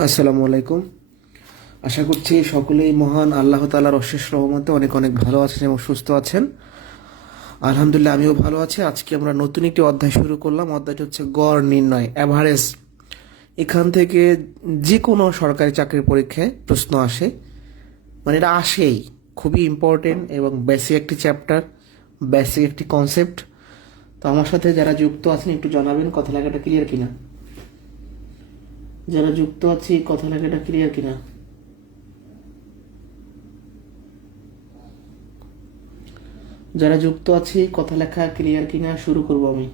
আসসালামু আলাইকুম। আশা করছি সকলেই মহান আল্লাহ তাআলার অশেষ রহমতে অনেক অনেক ভালো আছেন এবং সুস্থ আছেন। আলহামদুলিল্লাহ আমিও ভালো আছি। আজকে আমরা নতুন একটি অধ্যায় শুরু করলাম। অধ্যায়টি হচ্ছে গড় নির্ণয়, অ্যাভারেজ। এখান থেকে যে কোনো সরকারি চাকরির পরীক্ষায় প্রশ্ন আসে, মানে এটা আসেই। খুবই ইম্পর্টেন্ট এবং বেসিক একটি চ্যাপ্টার, বেসিক একটি কনসেপ্ট। তো আমার সাথে যারা যুক্ত আছেন একটু জানাবেন কথা লাগাটা ক্লিয়ার কিনা। যারা যুক্ত আছি কথা লাগাটা ক্লিয়ার কিনা। যারা যুক্ত আছি কথা লেখা ক্লিয়ার কিনা, শুরু করব আমি।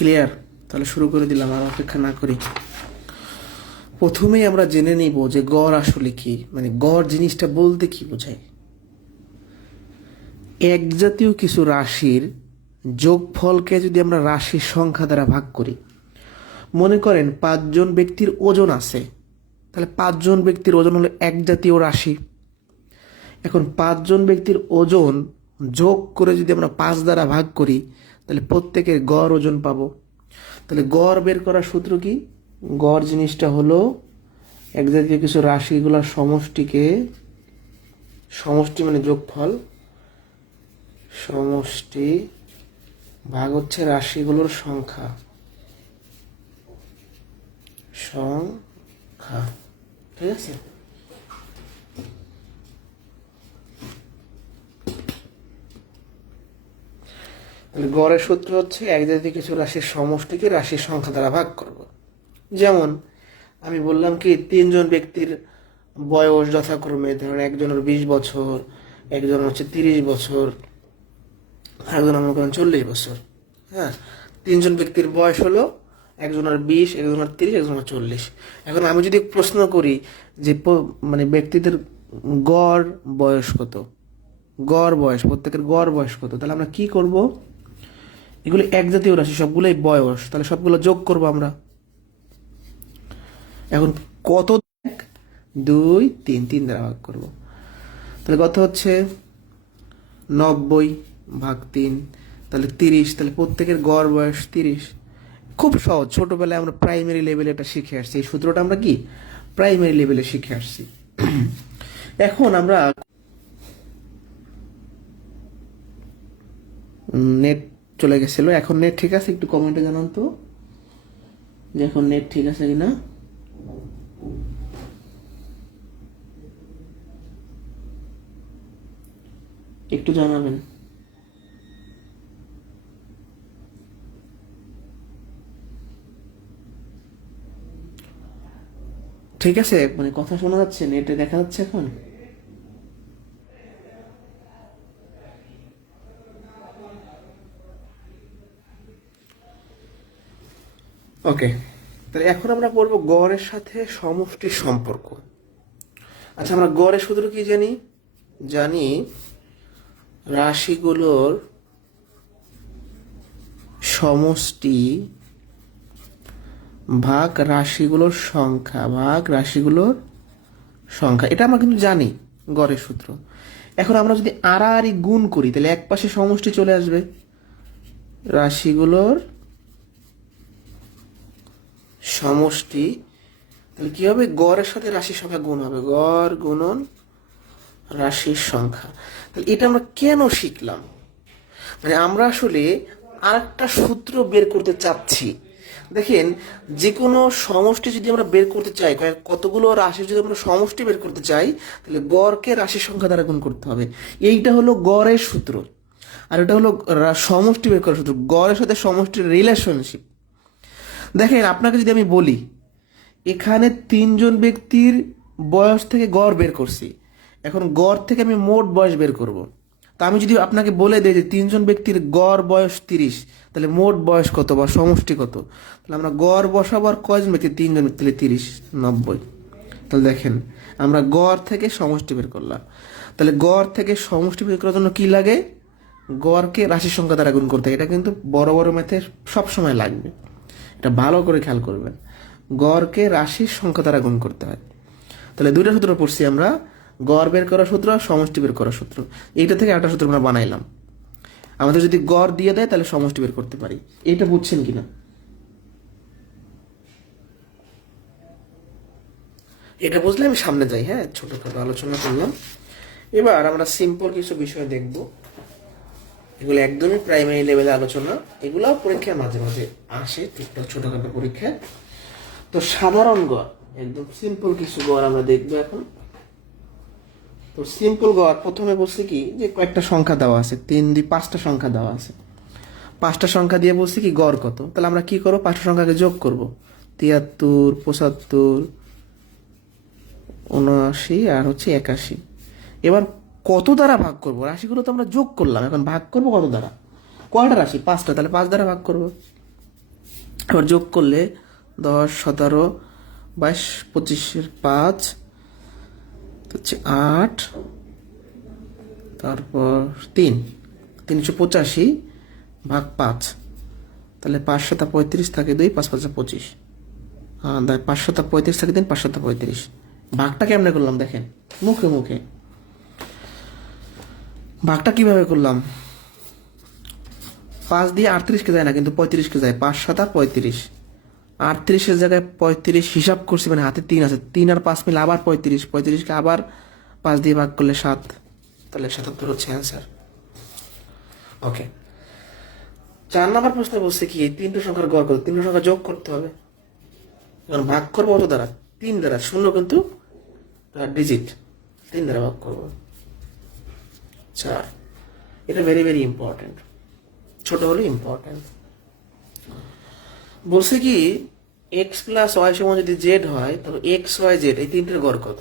ক্লিয়ার? তাহলে শুরু করে দিলাম, আর অপেক্ষা না করি। প্রথমেই আমরা জেনে নিব যে গড় আসলে কি, মানে গড় জিনিসটা বলতে কি বোঝায়। এক জাতীয় কিছু রাশির যোগফলকে যদি আমরা রাশির সংখ্যা দ্বারা ভাগ করি, মনে করেন 5 জন ব্যক্তির ওজন আছে, তাহলে 5 জন ব্যক্তির ওজন হলো এক জাতীয় রাশি। এখন 5 জন ব্যক্তির ওজন যোগ করে যদি আমরা 5 দ্বারা ভাগ করি, তাহলে প্রত্যেকের গড় ওজন পাবো। তাহলে গড় বের করার সূত্র কি? গড় জিনিসটা হলো এক জাতীয় কিছু রাশিগুলোর সমষ্টিকে, সমষ্টি মানে যোগফল, সমষ্টি ভাগ হচ্ছে রাশিগুলোর সংখ্যা, সংখ্যা। ঠিক আছে? তাহলে গড়ের সূত্র হচ্ছে এক জাতীয় কিছু রাশির সমষ্টিকে রাশির সংখ্যা দ্বারা ভাগ করব। যেমন আমি বললাম কি 3 জন ব্যক্তির বয়স যথাক্রমে, ধরুন একজনের 20 বছর, একজন হচ্ছে 30 বছর, একজন মনে করেন 40 বছর। হ্যাঁ, 3 জন ব্যক্তির বয়স হলো একজনের 20, একজনের 30, একজনের 40। এখন আমি যদি প্রশ্ন করি যে মানে ব্যক্তিদের গড় বয়স কত, গড় বয়স, প্রত্যেকের গড় বয়স কত, তাহলে আমরা কি করব? এগুলি এক জাতীয় রাশি, সবগুলোই বয়স, তাহলে সবগুলো যোগ করব আমরা। এখন কত? 1, 2, 3, 3 দ্বারা ভাগ করব। তাহলে কত হচ্ছে? 90/3, তাহলে 30। তাহলে প্রত্যেকের গড় বয়স 30। খুব সহজ, ছোটবেলায় আমরা প্রাইমারি লেভেলে এটা শিখে আসছি। এই সূত্রটা আমরা কি প্রাইমারি লেভেলে শিখে আসছি। এখন আমরা নেট চলে গেছিল, এখন নেট ঠিক আছে? একটু কমেন্টে জানান তো যে এখন নেট ঠিক আছে কিনা। একটু জানাবেন। ঠিক আছে, মানে কথা শোনা যাচ্ছে, নেটে দেখা যাচ্ছে এখন? ওকে, তাহলে এখন আমরা পড়বো গড়ের সাথে সমষ্টির সম্পর্ক। আচ্ছা, আমরা গড়ের সূত্র কি জানি? জানি রাশিগুলোর সমষ্টি ভাগ রাশিগুলোর সংখ্যা, ভাগ রাশিগুলোর সংখ্যা। এটা আমরা কিন্তু জানি গড়ের সূত্র। এখন আমরা যদি আড়াআড়ি গুণ করি, তাহলে এক পাশে সমষ্টি চলে আসবে, রাশিগুলোর সমষ্টি। তাহলে কি হবে? গড়ের সাথে রাশির সংখ্যা গুণ হবে, গড় গুণন রাশির সংখ্যা। তাহলে এটা আমরা কেন শিখলাম? মানে আমরা আসলে আরেকটা সূত্র বের করতে চাচ্ছি। দেখেন, যে কোনো সমষ্টি যদি আমরা বের করতে চাই, কতগুলো রাশির যদি আমরা সমষ্টি বের করতে চাই, তাহলে গড়কে রাশির সংখ্যা দ্বারা গুণ করতে হবে। এইটা হলো গড়ের সূত্র, আর এটা হলো সমষ্টি বের করার সূত্র, গড়ের সাথে সমষ্টির রিলেশনশিপ। দেখেন, আপনাকে যদি আমি বলি এখানে 3 জন ব্যক্তির বয়স থেকে গড় বের করছি, এখন গড় থেকে আমি মোট বয়স বের করব। তা আমি যদি আপনাকে বলে দিই যে 3 জন ব্যক্তির গড় বয়স 30, তাহলে মোট বয়স কত বা সমষ্টি কত? তাহলে আমরা গড় বসাবো, আর কয়জন ব্যক্তি? 3 জন ব্যক্তি, তাহলে 30, 90। তাহলে দেখেন, আমরা গড় থেকে সমষ্টি বের করলাম। তাহলে গড় থেকে সমষ্টি বের করার জন্য কি লাগে? গড়কে রাশির সংখ্যা দ্বারা গুণ করতে হয়। এটা কিন্তু বড় বড় ম্যাথে সবসময় লাগবে, এটা ভালো করে খেয়াল করবেন। গড়কে রাশির সংখ্যা দ্বারা গুণ করতে হয়। তাহলে দুইটা সূত্র পড়ছি আমরা, গড় বের করার সূত্র আর সমষ্টি বের করার সূত্র। এইটা থেকে একটা সূত্র আমরা বানাইলাম। আমাদের যদি গড় দিয়ে দেয় তাহলে সমষ্টি বের করতে পারি। এইটা বুঝছেন কিনা? এটা বুঝলে আমি সামনে যাই। হ্যাঁ, ছোটখাটো আলোচনা করলাম। এবার আমরা সিম্পল কিছু বিষয় দেখব, এগুলো একদমই প্রাইমারি লেভেলে আলোচনা, এগুলো পরীক্ষায় মাঝে মাঝে আসে, ঠিকঠাক ছোটখাটো পরীক্ষায়। তো সাধারণ গড়, একদম সিম্পল কিছু গড় আমরা দেখবো এখন। তো সিম্পল গড় প্রথমে বলছি কি, যে কয়েকটা সংখ্যা দেওয়া আছে, 3, 2, 5টা সংখ্যা দেওয়া আছে। 5টা সংখ্যা দিয়ে বলছি কি গড় কত। তাহলে আমরা কি করবো, 5টা সংখ্যাকে যোগ করব। 73, 75, 79 আর হচ্ছে 81। এবার কত দ্বারা ভাগ করব? রাশিগুলো তো আমরা যোগ করলাম, এখন ভাগ করব কত দ্বারা? কয়টা রাশি? 5টা, তাহলে 5 দ্বারা ভাগ করব। এবার যোগ করলে 10, 17, 22, 25, 5 হচ্ছে 8, তারপর 3, 385 ভাগ 5, তাহলে 5 7 35 থাকে 2, 5 5 25। 5 7 35 থাকে 3, 5 7 35। ভাগটা কেমনে করলাম দেখেন, মুখে মুখে। ভাগটা কিভাবে করলাম? 5 দিয়ে 38কে যায় না, কিন্তু 35কে যায়। 5 7 35, 38-এর জায়গায় 35 হিসাব করছি, মানে হাতে 3 আছে, 3 আর 5 মিলে আবার 35, 35কে আবার 5 দিয়ে ভাগ করলে 7, তাহলে 77 হচ্ছে অ্যান্সার। ওকে, 4 নম্বর প্রশ্নে বলছে কি, এই 3টা সংখ্যার গড় কত? 3টা সংখ্যা যোগ করতে হবে। এখন ভাগ করবো কত দ্বারা? 3 দ্বারা। শূন্য কিন্তু ডিজিট, 3 দ্বারা ভাগ করবো। 4, এটা ভেরি ভেরি ইম্পর্টেন্ট, ছোট হলে ইম্পর্টেন্ট। বলছে কি, এক্স প্লাস ওয়াই সমান যদি জেড হয়, তাহলে এক্স ওয়াই জেড এই 3টার গড় কত?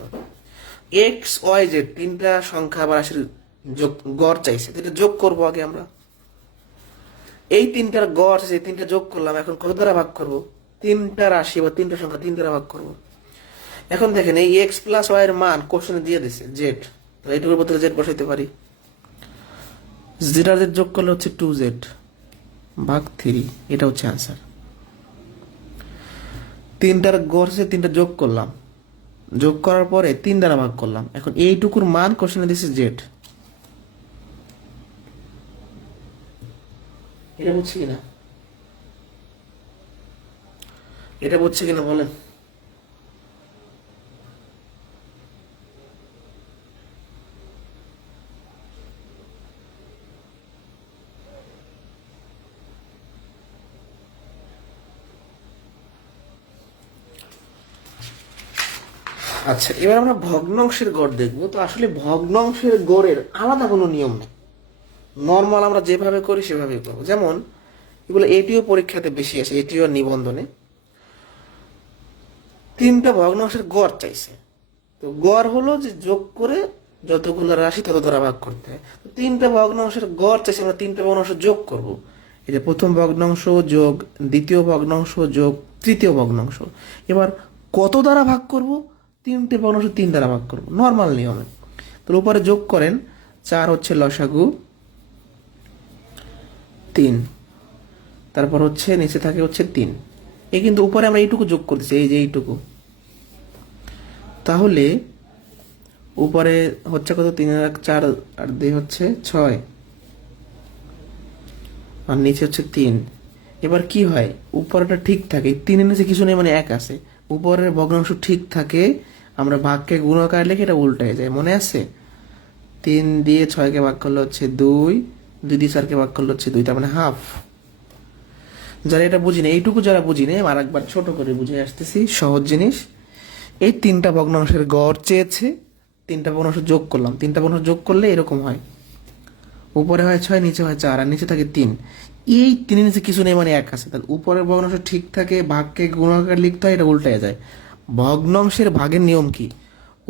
এক্স ওয়াই জেড 3টা সংখ্যা বা রাশির যোগ গড় চাইছে, এটা যোগ করবো আগে আমরা। এই 3টার গড় আছে, 3টা যোগ করলাম। এখন কত দ্বারা ভাগ করবো? 3টা রাশি বা 3টা সংখ্যা 3 দ্বারা ভাগ করবো। এখন দেখেন, এই এক্স প্লাস ওয়াই এর মান কোশ্চেনে দিয়ে দিছে জেড, তো এইটুকুর বদলে জেড বসাইতে পারি। জেড আর জেড যোগ করলে হচ্ছে 2z ভাগ 3, এটা হচ্ছে অ্যান্সার। 3টার গড় আছে, 3টা যোগ করলাম, যোগ করার পরে 3 দ্বারা ভাগ করলাম। এখন এইটুকুর মান কোশ্চেনে দিছে জেড। এটা বুঝছি কিনা? এটা বুঝছে কিনা বলেন? আচ্ছা, এবার আমরা ভগ্নাংশের গড় দেখবো। তো আসলে ভগ্নাংশের গড়ের আলাদা কোনো নিয়ম নেই, নর্মাল আমরা যেভাবে করি সেভাবেই করবো। যেমন এগুলো এটিও পরীক্ষাতে বেশি আছে, এটিও নিবন্ধনে। 3টা ভগ্নাংশের গড় চাইছে, তো গড় হলো যে যোগ করে যতগুলো রাশি তত দ্বারা ভাগ করতে হয়। তো 3টা ভগ্নাংশের গড় চাইছে, আমরা 3টা ভগ্নাংশ যোগ করব। এই যে প্রথম ভগ্নাংশ যোগ দ্বিতীয় ভগ্নাংশ যোগ তৃতীয় ভগ্নাংশ। এবার কত দ্বারা ভাগ করব? 3টে ভগ্নাংশ 3 দ্বারা ভাগ করব, নর্মাল নিয়মে। তো উপরে যোগ করেন, 4 হচ্ছে লসাগু 3, তারপর হচ্ছে নিচে থাকে হচ্ছে 3। এই কিন্তু উপরে আমরা এইটুকু যোগ করতেছি, এই যে এইটুকু। তাহলে উপরে হচ্ছে কত? 3 আর 4 আর 2 হচ্ছে 6, আর নিচে হচ্ছে 3। এবার কি হয়, উপরেটা ঠিক থাকে, 3-এর নিচে কিছু নেই, মানে 1 আছে। উপরের ভগ্নাংশ ঠিক থাকে, আমরা ভাগকে গুণাকার লিখে এটা উল্টায় যায়, মনে আছে? 3 দিয়ে 6কে ভাগ করলে হচ্ছে 2, 2 দিয়ে 4কে ভাগ করলে হচ্ছে 2, তার মানে হাফ। যারা এটা বুঝিনি, এইটুকু যারা বুঝিনি, আর একবার ছোট করে বুঝে আসতেছি, সহজ জিনিস। এই 3টা ভগ্নাংশের গড় চেয়েছে, 3টা ভগ্নাংশ যোগ করলাম। 3টা ভগ্নাংশ যোগ করলে এরকম হয়, উপরে হয় 6, নিচে হয় 4, আর নিচে থাকে 3। এই 3-এর নিচে কিছু নেই, মানে 1 আছে। তাহলে উপরের ভগ্নাংশ ঠিক থাকে, ভাগকে গুণাকার লিখতে হয়, এটা উল্টায় যায়। ভগ্নাংশের ভাগের নিয়ম কি?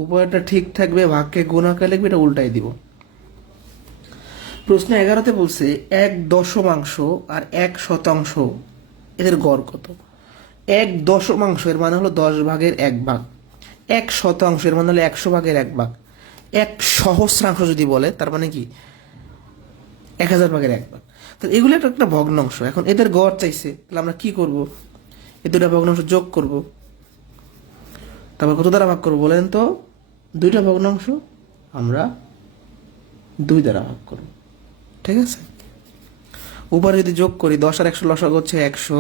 উপরেরটা ঠিক থাকবে, ভাগকে গুণাকার লিখবে, এটা উল্টাই দিব। প্রশ্ন 11তে বলছে 1/10 আর 1% এদের গড় কত? 1/10 এর মানে হলো 10 ভাগের 1 ভাগ, 1% এর মানে হলো 100 ভাগের 1 ভাগ। 1 সহস্রাংশ যদি বলে, তার মানে কি 1000 ভাগের 1 ভাগ। তাহলে এগুলো একটা একটা ভগ্নাংশ। এখন এদের গড় চাইছে, তাহলে আমরা কি করব? এই দুটা ভগ্নাংশ যোগ করব, তারপর কত দ্বারা ভাগ করবো বলেন তো? দুইটা ভগ্নাংশ আমরা 2 দ্বারা ভাগ করব, ঠিক আছে? উপরে যদি যোগ করি 10 আর 100 লসাগু হচ্ছে 100,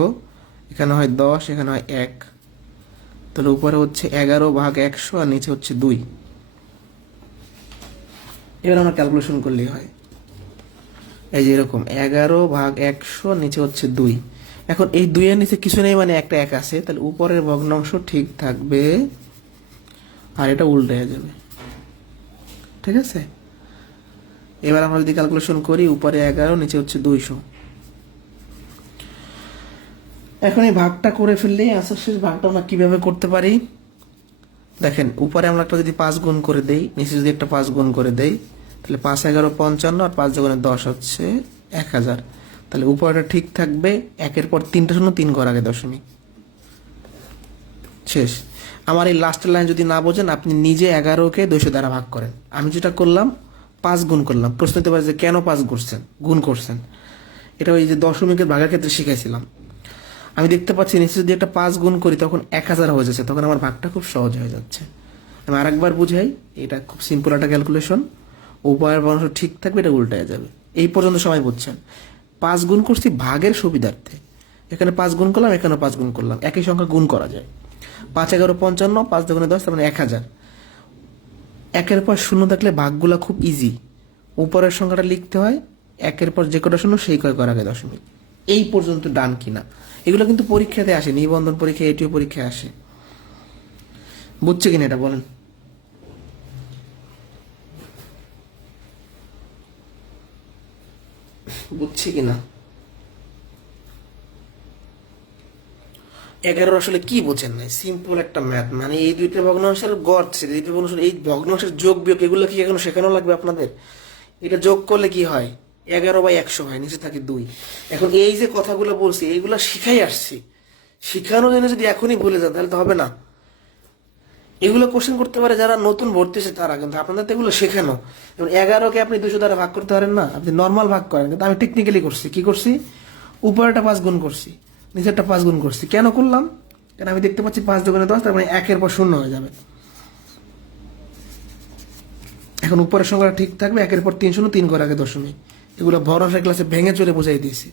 এখানে হয় 10, এখানে হয় 1, তাহলে উপরে হচ্ছে 11 ভাগ 100 আর নিচে হচ্ছে 2। এবার আমরা ক্যালকুলেশন করলেই হয়, এই যে এরকম 11 ভাগ 100 নিচে হচ্ছে 2। এখন এই 2 এর নিচে কিছু নেই, মানে একটা 1 আছে, তাহলে উপরের ভগ্নাংশ ঠিক থাকবে আর এটা উল্টে যাবে, ঠিক আছে? এবার আমরা যদি ক্যালকুলেশন করি, উপরে 11 নিচে হচ্ছে 200। এখন এই ভাগটা করে ফেললেই আনসার শেষ। ভাগটা আমরা কিভাবে করতে পারি দেখেন, উপরে আমরা একটা যদি 5 গুণ করে দেই, নিচে যদি একটা 5 গুণ করে দেই, তাহলে 5 11 55 আর 5 গুণে 10 হচ্ছে 1000। তাহলে উপরটা ঠিক থাকবে, 1-এর পর 3টা শূন্য, 3 ঘর আগে দশমিক, শেষ। আমার এই লাস্টের লাইন যদি না বোঝেন, আপনি নিজে 11কে 200 দ্বারা ভাগ করেন। আমি যেটা করলাম 5 গুণ করলাম। প্রশ্ন হতে পারে যে কেন 5 করছেন, গুণ করছেন? এটা ওই যে দশমিকের ভাগের ক্ষেত্রে শিখাইছিলাম। আমি দেখতে পাচ্ছি নিচে যদি একটা 5 গুণ করি তখন 1000 হয়ে যাচ্ছে, তখন আমার ভাগটা খুব সহজ হয়ে যাচ্ছে। আমি আরেকবার বুঝাই, এটা খুব সিম্পল একটা ক্যালকুলেশন। উভয়ের ভগ্নাংশ ঠিক থাকবে, এটা উল্টে যাবে। এই পর্যন্ত সবাই বুঝছেন। 5 গুণ করছি ভাগের সুবিধার্থে, এখানে 5 গুণ করলাম, এখানে 5 গুণ করলাম, একই সংখ্যা গুণ করা যায়। 5 11 55, 5 দুগুণে 10, তার মানে 1000। 1-এর পর শূন্য থাকলে ভাগগুলা খুব ইজি। উপরের সংখ্যাটা লিখতে হয়, 1-এর পর যে কটা শূন্য সেই কয় ঘর আগে দশমিক। এই পর্যন্ত ডান কিনা? এগুলো কিন্তু পরীক্ষাতে আসে, নিবন্ধন পরীক্ষা, এটিও পরীক্ষায় আসে। বুঝছে কিনা এটা বলেন? বুঝছি কিনা? 11 আসলে কি বোঝেন নাই? সিম্পল একটা ম্যাথ, মানে এই দুইটা ভগ্নাংশের গড়, এই দুইটা ভগ্নাংশ, এই ভগ্নাংশের যোগ বিয়োগ, এগুলো কি এখনো শেখানো লাগবে আপনাদের? এটা যোগ করলে কি হয়? 11/100 হয়, নিচে থাকে 2। এখন এই যে কথাগুলো বলছি, এইগুলো শিখাই আসছি। শিখানো জন্য যদি এখনই ভুলে যান তাহলে তো হবে না। এগুলো কোশ্চেন করতে পারে যারা নতুন ভর্তি হয়েছে তারা, কিন্তু আপনাদের তো এগুলো শেখানো। যেমন 11কে আপনি 200 দ্বারা ভাগ করতে পারেন না, আপনি নর্মাল ভাগ করেন, কিন্তু আমি টেকনিক্যালি করছি। কি করছি? উপরেটা 5 গুণ করছি, নিচেরটা 5 গুণ করছি। কেন করলাম? কারণ আমি দেখতে পাচ্ছি 5 দুগুণে 10, তার মানে 1-এর পর শূন্য হয়ে যাবে। এখন উপরের সংখ্যাটা ঠিক থাকবে, 1-এর পর 3 শূন্য, 3 ঘর আগে দশমিক। এগুলো ভরসা ক্লাসে ভেঙে চলে বোঝাই দিয়েছি।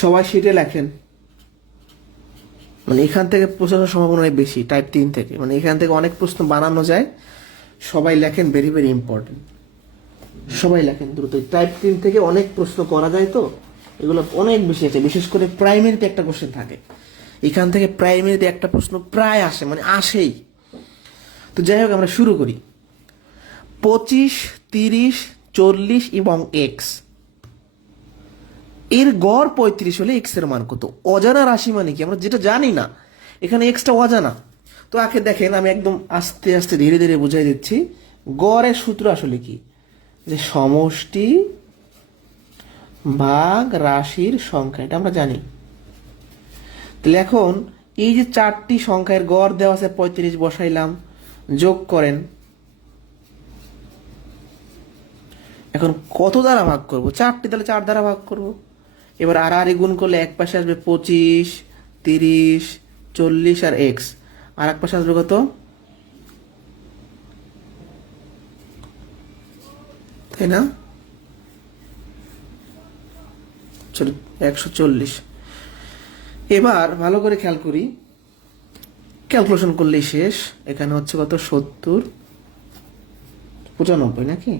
সবাই সেটা লেখেন, মানে এখান থেকে প্রশ্নের সম্ভাবনা অনেক বেশি, টাইপ 3 থেকে, মানে এখান থেকে অনেক প্রশ্ন বানানো যায়। সবাই লেখেন, ভেরি ভেরি ইম্পর্টেন্ট। সবাই লেখেন দ্রুত। টাইপ 3 থেকে অনেক প্রশ্ন করা যায়, তো এগুলো অনেক বেশি আছে। বিশেষ করে প্রাইমারিতে একটা কোশ্চেন থাকে, এখান থেকে প্রাইমারিতে একটা প্রশ্ন প্রায় আসে, মানে আসেই। তো যাই হোক, আমরা শুরু করি। 25, 30, 40 এবং এক্স এর গড় 35 হলে এক্স এর মান কত? অজানা রাশি মানে কি? আমরা যেটা জানি না, এখানে এক্সটা অজানা। তো আগে দেখেন, আমি একদম আস্তে আস্তে ধীরে ধীরে বুঝাই দিচ্ছি। গড়ের সূত্র আসলে কি? যে সমষ্টি ভাগ রাশির সংখ্যা, এটা আমরা জানি। তাহলে এখন এই যে 4টি সংখ্যার গড় দেওয়া আছে, 35 বসাইলাম, যোগ করেন। এখন কত দ্বারা ভাগ করব? 4টি, তাহলে 4 দ্বারা ভাগ করব। এবার আর গুণ করলে এক পাশে আসবে 25, 30, 40 আর এক্স, আর এক পাশে আসবে কত? তাই না? 140। এবার ভালো করে খেয়াল করি, ক্যালকুলেশন করলেই শেষ। এখানে হচ্ছে কত? 70, 95 নাকি?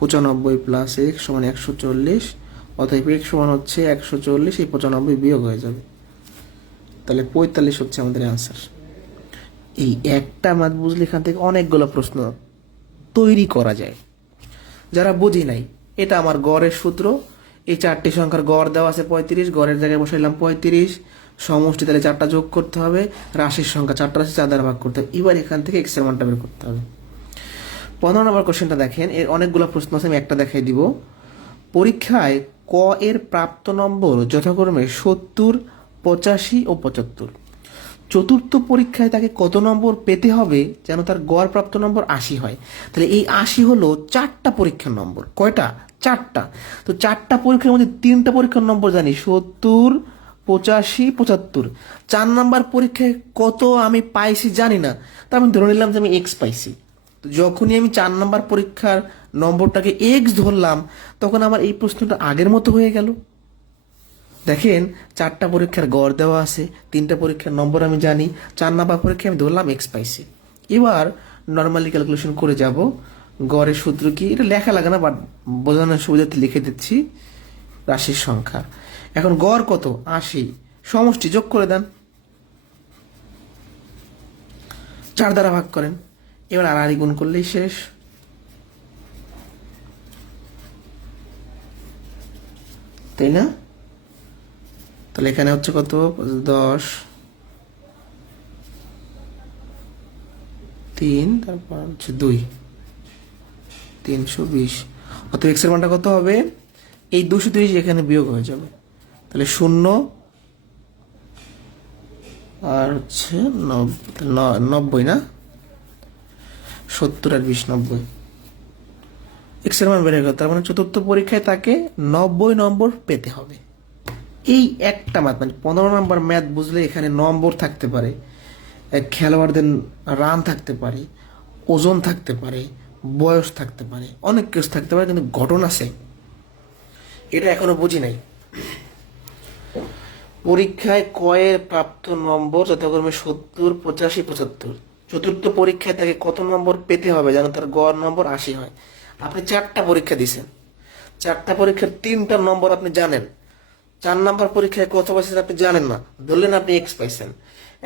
95 প্লাস এক্স সমান 140, অতএব এক্স সমান হচ্ছে 140, এই 95 বিয়োগ হয়ে যাবে, তাহলে 45 হচ্ছে আমাদের অ্যান্সার। এই একটা ম্যাথ বুঝলে এখান থেকে অনেকগুলো প্রশ্ন তৈরি করা যায়। যারা বুঝি নাই, এটা আমার গড়ের সূত্র। এই 4টি সংখ্যার গড় দেওয়া আছে 35, গড়ের জায়গায় বসাইলাম 35, সমষ্টি তাহলে 4টা যোগ করতে হবে, রাশির সংখ্যা 4টা রাশি 4 দ্বারা ভাগ করতে হবে। এবার এখান থেকে এক্স এর মানটা বের করতে হবে। 15 নম্বর কোশ্চেনটা দেখেন, এর অনেকগুলো প্রশ্ন আছে, আমি একটা দেখাই দিব। পরীক্ষায় ক এর প্রাপ্ত নম্বর যথাক্রমে 70, 85 ও 75। চতুর্থ পরীক্ষায় তাকে কত নম্বর পেতে হবে যেন তার গড় প্রাপ্ত নম্বর 80 হয়। তাহলে এই 80 হলো 4টা পরীক্ষার নম্বর। কয়টা? 4টা। তো 4টা পরীক্ষার মধ্যে 3টা পরীক্ষার নম্বর জানি, 70, 85, 75। 4 নাম্বার পরীক্ষায় কত আমি পাইছি জানি না, তা আমি ধরে নিলাম যে আমি এক্স পাইছি। তো যখনই আমি 4 নাম্বার পরীক্ষার নম্বরটাকে এক্স ধরলাম, তখন আমার এই প্রশ্নটা আগের মতো হয়ে গেল। দেখেন, 4টা পরীক্ষার গড় দেওয়া আছে, 3টা পরীক্ষার নম্বর আমি জানি, 4 নাম্বার পরীক্ষায় আমি ধরলাম এক্স পাইছি। এবার নর্মালি ক্যালকুলেশন করে যাব। গড়ের সূত্র কি, এটা লেখা লাগে না, বাট বোঝানোর সুবিধার্থে লিখে দিচ্ছি। রাশির সংখ্যা, এখন গড় কত? 80, সমষ্টি যোগ করে দেন, 4 দ্বারা ভাগ করেন, এবার আড়াআড়ি গুণ করলেই শেষ। তাই না? তাহলে এখানে হচ্ছে কত? 10, 3, তারপর হচ্ছে 2, 320। অত এক্স এর মানটা কত হবে? এই 230 এখানে বিয়োগ হয়ে যাবে, তাহলে 0 আর হচ্ছে 90 না, 70 আর 20, 90। এক্স এর মান বেড়ে গেল, তার মানে চতুর্থ পরীক্ষায় তাকে 90 নম্বর পেতে হবে। এই একটা ম্যাথ, মানে 15 নম্বর ম্যাথ বুঝলে এখানে নম্বর থাকতে পারে, খেলোয়াড়দের রান থাকতে পারে, ওজন থাকতে পারে, বয়স থাকতে পারে, অনেক কিছু থাকতে পারে, কিন্তু ঘটনা আছে এটা এখনো বুঝি নাই। পরীক্ষায় কয়ের প্রাপ্ত নম্বর যথাক্রমে 70, 85, 75। চতুর্থ পরীক্ষায় তাকে কত নম্বর পেতে হবে যেন তার গড় নম্বর 80 হয়। আপনি 4টা পরীক্ষা দিয়েছেন, 4টা পরীক্ষার 3টা নম্বর আপনি জানেন, 4 নাম্বার পরীক্ষায় কত পাইছেন আপনি জানেন না, ধরলেন আপনি এক্স পাইছেন।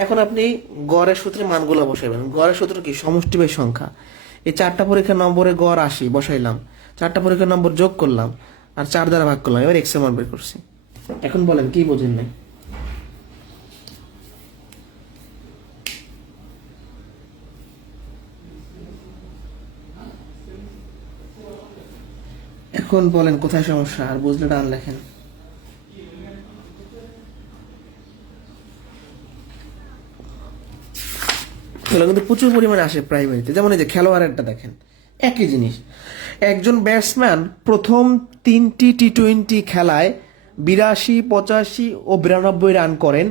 এখন আপনি গড়ের সূত্রে মানগুলো বসাইবেন। গড়ের সূত্র কি? সমষ্টি বাই সংখ্যা। এই 4টা পরীক্ষার নম্বরে গড় 80 বসাইলাম, 4টা পরীক্ষার নম্বর যোগ করলাম, আর 4 দ্বারা ভাগ করলাম, এবার এক্স এর মান বের করছি। এখন বলেন কি বোঝেন নাই? এখন বলেন কোথায় সমস্যা, আর বুঝলে ডান লেখেন। এগুলো কিন্তু প্রচুর পরিমাণে আসে প্রাইমারিতে। যেমন এই যে খেলোয়াড়েরটা দেখেন, একই জিনিস। একজন ব্যাটসম্যান প্রথম 3টি টি20 খেলায় 82, 85 ও 92 রান করেন।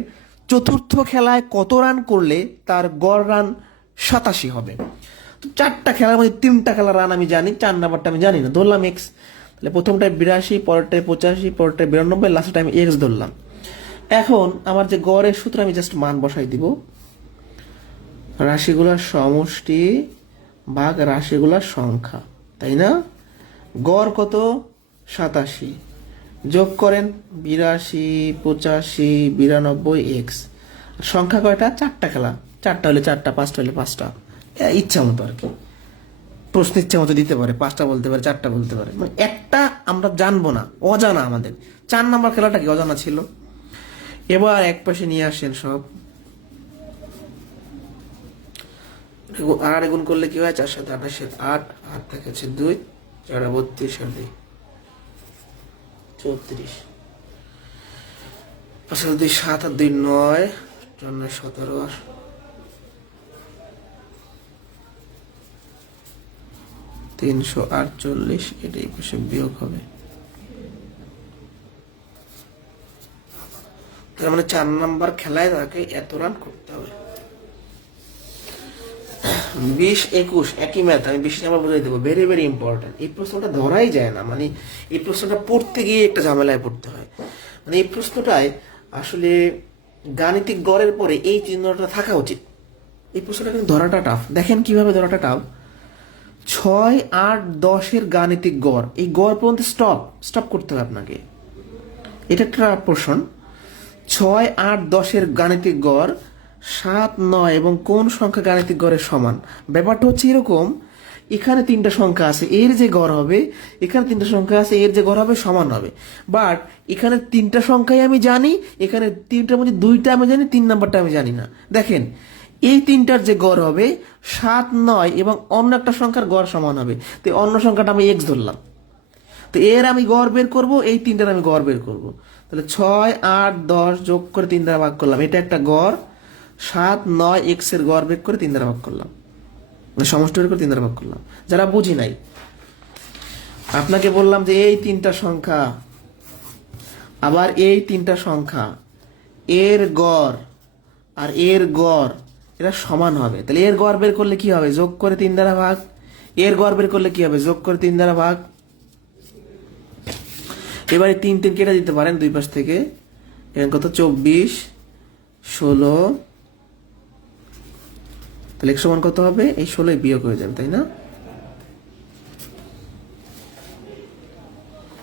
চতুর্থ খেলায় কত রান করলে তার গড় রান 87 হবে? তো 4টা খেলার মধ্যে 3টা খেলার রান আমি জানি, 4 নাম্বারটা আমি জানি না, ধরলাম এক্স। তাহলে প্রথমটায় 82, পরেরটায় 85, পরেরটায় 92, লাস্টটা আমি এক্স ধরলাম। এখন আমার যে গড়ের সূত্র, আমি জাস্ট মান বসাই দিব, রাশিগুলোর সমষ্টি ভাগ রাশিগুলোর সংখ্যা, তাই না? গড় কত? 87, যোগ করেন 82, 85, 92 এক্স। সংখ্যা কয়টা? 4টা খেলা, 4টা হলে 4টা, 5টা হলে 5টা, ইচ্ছা মতো আর কি, প্রশ্ন ইচ্ছা মতো দিতে পারে, 5টা বলতে পারে, 4টা বলতে পারে, মানে একটা আমরা জানবো না, অজানা আমাদের। 4 নাম্বার খেলাটা কি অজানা ছিল। এবার এক পাশে নিয়ে আসেন সব, আর গুণ করলে কি হয়? 4 7 28, 8, 8 থেকে 2, 4 32, আর 2 34, 5 2 7 আর 2 9, 4 17, 348, এটাই পাশে বিয়োগ হবে। তার মানে 4 নাম্বার খেলায় তাকে এত রান করতে হবে। 20, 21 একই ম্যাথ, আমি 20 নাম্বার বুঝাই দেবো, ভেরি ভেরি ইম্পর্টেন্ট। এই প্রশ্নটা ধরাই যায় না, মানে এই প্রশ্নটা পড়তে গিয়ে একটা ঝামেলায় পড়তে হয়। মানে এই প্রশ্নটায় আসলে গাণিতিক গড়ের পরে এই চিহ্নটা থাকা উচিত। এই প্রশ্নটা কিন্তু ধরাটা টাফ। দেখেন কিভাবে ধরাটা টাফ। 6, 8, 10 গাণিতিক গড়, এই গড় পর্যন্ত স্টপ করতে হবে আপনাকে। এটা একটা প্রশ্ন। 6, 8, 10 গাণিতিক গড় 7, 9 এবং কোন সংখ্যা গাণিতিক গড়ের সমান? ব্যাপারটা হচ্ছে এরকম, এখানে 3টা সংখ্যা আছে, এর যে গড় হবে, এখানে 3টা সংখ্যা আছে, এর যে গড় হবে সমান হবে। বাট এখানে 3টা সংখ্যাই আমি জানি, এখানে 3টার মধ্যে 2টা আমি জানি, 3 নাম্বারটা আমি জানি না। দেখেন, এই 3টার যে গড় হবে 7, 9 এবং অন্য একটা সংখ্যার গড় সমান হবে, তো অন্য সংখ্যাটা আমি এক্স ধরলাম। তো এর আমি গড় বের করব, এই 3টার আমি গড় বের করব। তাহলে 6, 8, 10 যোগ করে 3 দ্বারা ভাগ করলাম, এটা একটা গড়। 7, 9 এক্স এর গড় বের করে 3 দ্বারা ভাগ করলাম, সমষ্টি বের করে 3 দ্বারা ভাগ করলাম। যারা বুঝি নাই, আপনাকে বললাম যে এই 3টা সংখ্যা আবার এই 3টা সংখ্যা এর গড় আর এর গড় এরা সমান হবে, তাহলে এর গড় বের করলে কি হবে? যোগ করে 3 দ্বারা ভাগ। এর গড় বের করলে কি হবে? যোগ করে 3 দ্বারা ভাগ। এবারে 3 3 কেটে দিতে পারেন দুই পাশ থেকে, এখানে কত? 24, 16, তাহলে x সমান কত হবে? এই 16 বিয়োগ হয়ে যাবে, তাই না?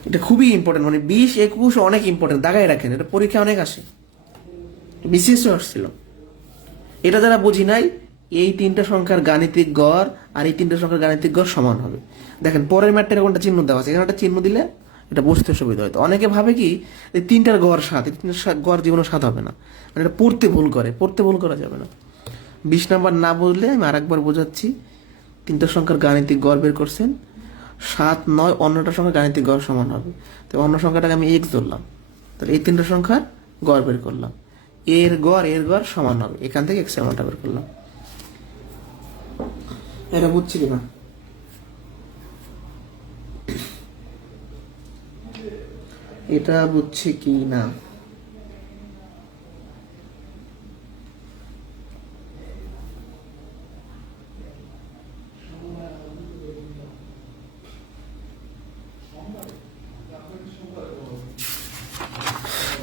এটা খুবই ইম্পর্টেন্ট, মানে 20, 21 অনেক ইম্পর্টেন্ট, দাগায় রাখেন, এটা পরীক্ষা অনেক আসে, বিশেষ আসছিল। এটা যারা বুঝি নাই, এই 3টা সংখ্যার গাণিতিক গড় আর এই 3টা সংখ্যার গাণিতিক গড় সমান হবে। দেখেন পরের ম্যাটটা কোনটা চিহ্ন দেওয়া আছে, এখানে একটা চিহ্ন দিলে এটা বুঝতে সুবিধা হয়তো। অনেকে ভাবে কি এই 3টার গড় 7, এই 3টার গড় জীবনে 7 হবে না, মানে এটা পড়তে ভুল করে, পড়তে ভুল করা যাবে না। 20 নাম্বার না বুঝলে আমি আরেকবার বোঝাচ্ছি। 3টা সংখ্যার গাণিতিক গড় বের করছেন, 7, 9 অন্যটা সংখ্যার গাণিতিক গড় সমান হবে, তো অন্য সংখ্যাটাকে আমি x ধরলাম, তাহলে এই 3টা সংখ্যার গড় বের করলাম, এর গড় সমান হবে, এখান থেকে x এর মানটা বের করলাম। এটা বুঝছি কিনা? এটা বুঝছি কি না?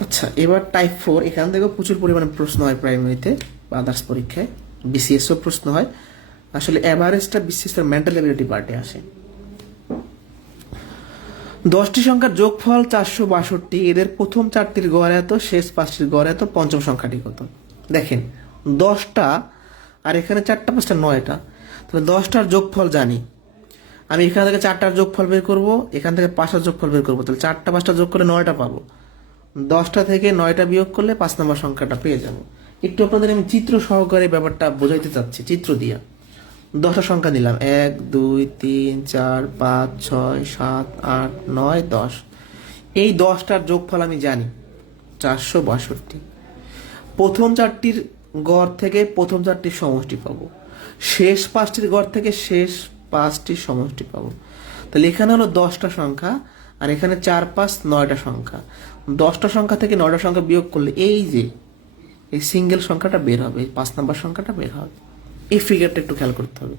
আচ্ছা, এবার টাইপ 4, এখান থেকেও প্রচুর পরিমাণে প্রশ্ন হয় প্রাইমারিতে বা আদার্স পরীক্ষায়, বিসিএসও প্রশ্ন হয়। আসলে এভারেজটা বিসিএসের মেন্টাল এবিলিটি পার্টে আসে। 10টি সংখ্যার যোগফল 462, এদের প্রথম 4টির গড় এত, শেষ 5টির গড় এত, পঞ্চম সংখ্যাটি কত? দেখেন 10টা আর এখানে 4টা 5টা 9টা, তাহলে 10টার যোগফল জানি আমি, এখান থেকে 4টার যোগফল বের করব, এখান থেকে 5টার যোগফল বের করবো, তাহলে 4টা 5টা যোগ করলে 9টা পাবো, 10টা থেকে 9টা বিয়োগ করলে 5 নম্বর সংখ্যাটা পেয়ে যাব। একটু আপনাদের আমি চিত্র সহকারে ব্যাপারটা বোঝাইতে চাচ্ছি, চিত্র দিয়া। 10টা সংখ্যা দিলাম, 1, 2, 3, 4, 5, 6, 7, 8, 9, 10। এই 10টার যোগফল আমি জানি 462। প্রথম 4টির গড় থেকে প্রথম 4টির সমষ্টি পাবো, শেষ 5টির গড় থেকে শেষ 5টির সমষ্টি পাবো। তাহলে এখানে হলো 10টা সংখ্যা আর এখানে 4, 5, 9টা সংখ্যা। 10টা সংখ্যা থেকে 9টা সংখ্যা বিয়োগ করলে এই যে এই সিঙ্গেল সংখ্যাটা বের হবে, এই 5 নম্বর সংখ্যাটা বের হবে। এই ফিগারটা একটু খেয়াল করতে হবে,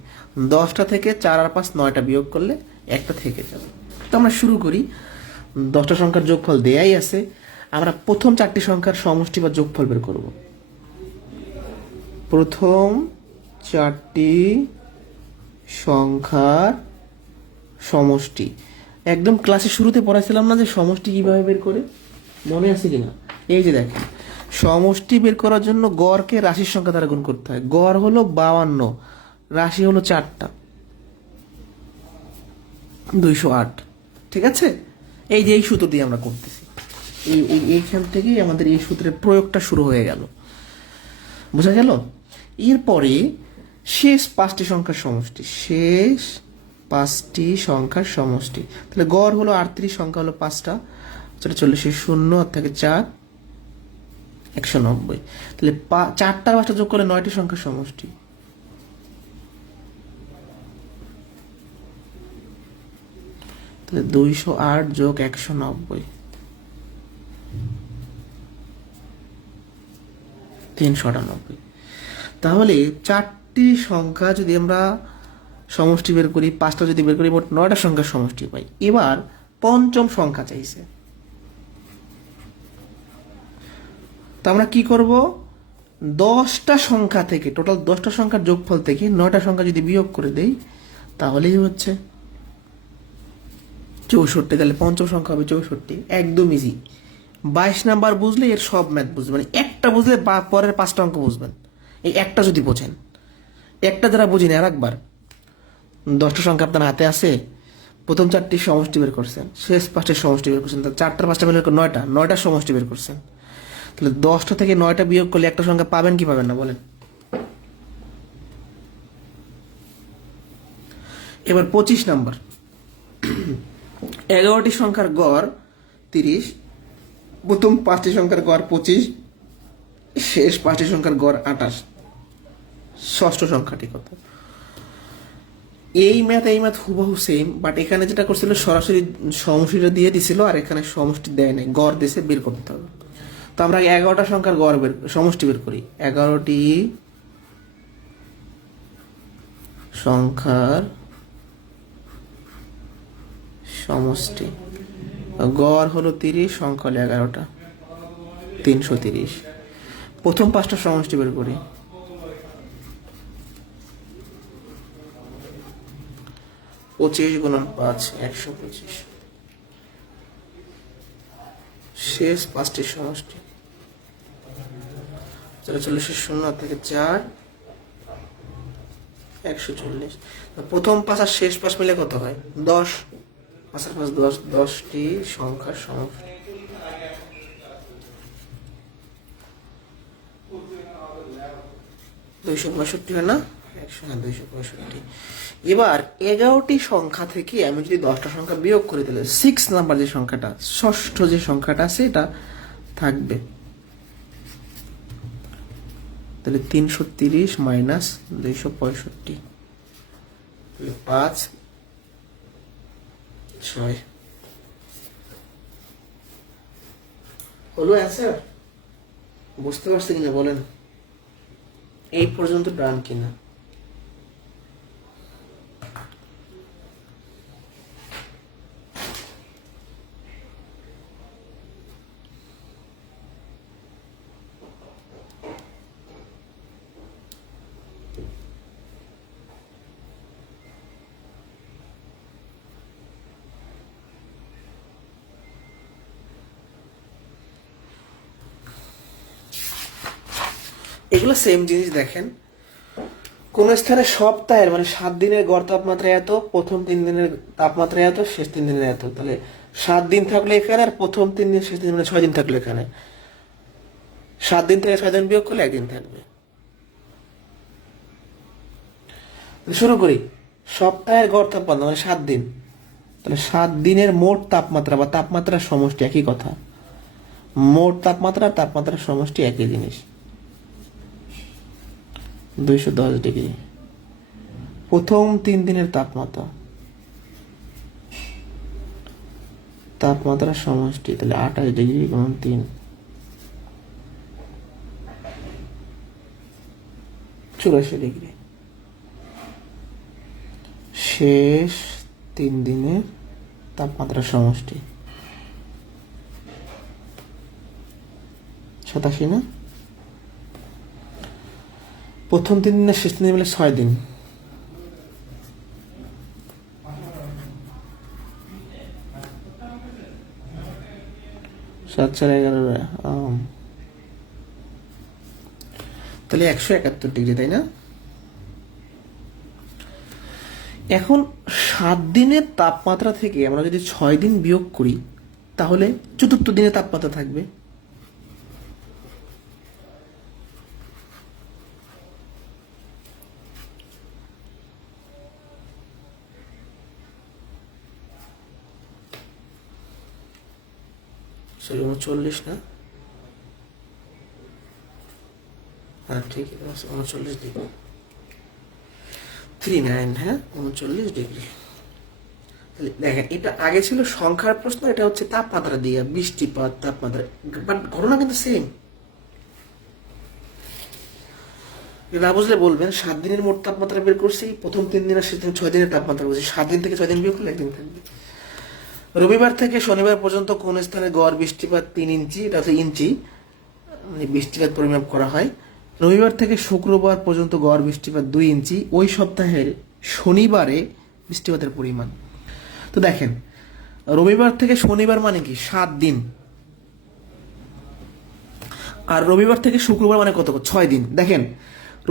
10টা থেকে 4 আর 5 9টা বিয়োগ করলে একটা থেকে যাবে। তো আমরা শুরু করি। 10টা সংখ্যার যোগফল দেয়াই আছে, আমরা প্রথম 4টি সংখ্যার সমষ্টি বা যোগফল বের করব। প্রথম 4টি সংখ্যার সমষ্টি, একদম ক্লাসে শুরুতে পড়াইছিলাম না যে সমষ্টি কিভাবে বের করে, মনে আছে কিনা? এই যে দেখেন, সমষ্টি বের করার জন্য গড়কে রাশির সংখ্যা দ্বারা গুণ করতে হয়। গড় হলো 52, রাশি হলো 4টা, 208। ঠিক আছে, এই যে এই সূত্র দিয়ে আমরা করতেছি, এইখান থেকেই আমাদের এই সূত্রের প্রয়োগটা শুরু হয়ে গেল, বোঝা গেল? এরপরে শেষ 5টি সংখ্যার সমষ্টি, শেষ 5টি সংখ্যার সমষ্টি, তাহলে গড় হলো 38, সংখ্যা হলো 5টা, 40, 0 আর থেকে 4, 190। তাহলে 4টা 5টা যোগ করে 9টি সংখ্যার সমষ্টি, তাহলে 208 যোগ 190, 398। তাহলে 4টি সংখ্যা যদি আমরা সমষ্টি বের করি, 5টা যদি বের করি, মোট 9টা সংখ্যার সমষ্টি পাই। এবার পঞ্চম সংখ্যা চাইছে, তো আমরা কি করব? 10টা সংখ্যা থেকে, টোটাল 10টা সংখ্যার যোগফল থেকে 9টা সংখ্যা যদি বিয়োগ করে দেই তাহলেই হচ্ছে 64। তাহলে পঞ্চম সংখ্যা হবে 64, একদম ইজি। 22 নাম্বার বুঝলে এর সব ম্যাথ বুঝবেন, মানে একটা বুঝলে পরের 5টা অঙ্ক বুঝবেন। এই একটা যদি বোঝেন, একটা যারা বুঝিনি আর একবার, 10টা সংখ্যা আপনার হাতে আছে, প্রথম 4টির সমষ্টি বের করছেন, শেষ 5টির সমষ্টি বের করছেন, তাহলে 4টার 5টা বের করে 9টার সমষ্টি বের করছেন, তাহলে 10টা থেকে 9টা বিয়োগ করলে একটা সংখ্যা পাবেন কি পাবেন না বলেন? এবার 25 নাম্বার, 11টি সংখ্যার গড় 30, প্রথম 5টি সংখ্যার গড় 25, শেষ 5টি সংখ্যার গড় 28। ষষ্ঠ সংখ্যাটি কত? এই ম্যাথ হুবহু সেম, বাট এখানে যেটা করছিল সরাসরি সমষ্টিটা দিয়ে দিছিল, আর এখানে সমষ্টি দেয় নাই, গড় দিছে, বের করতে হবে। তো আমরা 11টা সংখ্যার গড় সমষ্টি বের করি। 11টি সংখ্যার সমষ্টি, গড় হলো 30, সংখ্যা হলো 11টা, 330। প্রথম 5টা সমষ্টি বের করি। 25 গুণন 5, 125। শেষ 5টি সমষ্টি, 44 0 থেকে 4, 140। প্রথম 5 আর শেষ 5 মিলে কত হয়? 10। 5 আর 5 10, 10টি সংখ্যার সমষ্টি। $265 হয় না? 265। এবার 11টি সংখ্যা থেকে আমি যদি 10টা সংখ্যা বিয়োগ করে দিলে 6 নাম্বার যে সংখ্যাটা, ষষ্ঠ যে সংখ্যাটা আছে, এটা থাকবে। তাহলে 330 মাইনাস 265, 5 6 হলো অ্যান্সার। বুঝতে পারছি কিনা বলেন? এই পর্যন্ত ডান কিনা? এগুলো সেম জিনিস। দেখেন, কোন স্থানে সপ্তাহের মানে 7 দিনের গড় তাপমাত্রা এত, প্রথম 3 দিনের তাপমাত্রা এত, শেষ 3 দিনের এত। তাহলে 7 দিন থাকলে এখানে, আর প্রথম 3 দিন শেষ 3 দিন, মানে 6 দিন থাকলে এখানে। 7 দিন থেকে 6 দিন বিয়োগ করলে 1 দিন থাকবে। শুরু করি। সপ্তাহের গড় তাপমাত্রা মানে 7 দিন, তাহলে 7 দিনের মোট তাপমাত্রা বা তাপমাত্রার সমষ্টি একই কথা। মোট তাপমাত্রা আর তাপমাত্রার সমষ্টি একই জিনিস। 210 ডিগ্রি। প্রথম 3 দিনের তাপমাত্রা, তাপমাত্রার সমষ্টি, তাহলে 28 ডিগ্রি গুণন 3, 84 ডিগ্রি। শেষ 3 দিনের তাপমাত্রার সমষ্টি 87 না? প্রথম 3 দিনের শেষ 3 দিন মিলে 6 দিন। সাত 4 11, তাহলে 171 ডিগ্রি, তাই না? এখন 7 দিনের তাপমাত্রা থেকে আমরা যদি 6 দিন বিয়োগ করি, তাহলে চতুর্থ দিনের তাপমাত্রা থাকবে। সরি, 39 না? হ্যাঁ ঠিক আছে, 39 ডিগ্রি, 39, হ্যাঁ 39 ডিগ্রি। দেখেন, এটা আগে ছিল সংখ্যার প্রশ্ন, এটা হচ্ছে তাপমাত্রা দিয়ে, বৃষ্টিপাত, তাপমাত্রা, বাট ঘটনা কিন্তু সেম। না বুঝলে বলবেন। 7 দিনের মোট তাপমাত্রা বের করছি, প্রথম 3 দিন আর শেষ 6 দিনের তাপমাত্রা বলছি। 7 দিন থেকে 6 দিন বিয়োগ করলে 1 দিন থাকবে। রবিবার থেকে শনিবার পর্যন্ত কোন স্থানে গড় বৃষ্টিপাত 3 ইঞ্চি, এটা হচ্ছে ইঞ্চি, মানে বৃষ্টিপাত পরিমাপ করা হয়। রবিবার থেকে শুক্রবার পর্যন্ত গড় বৃষ্টিপাত 2 ইঞ্চি, ওই সপ্তাহের শনিবারে বৃষ্টিপাতের পরিমাণ। তো দেখেন, রবিবার থেকে শনিবার মানে কি 7 দিন, আর রবিবার থেকে শুক্রবার মানে কত? 6 দিন। দেখেন,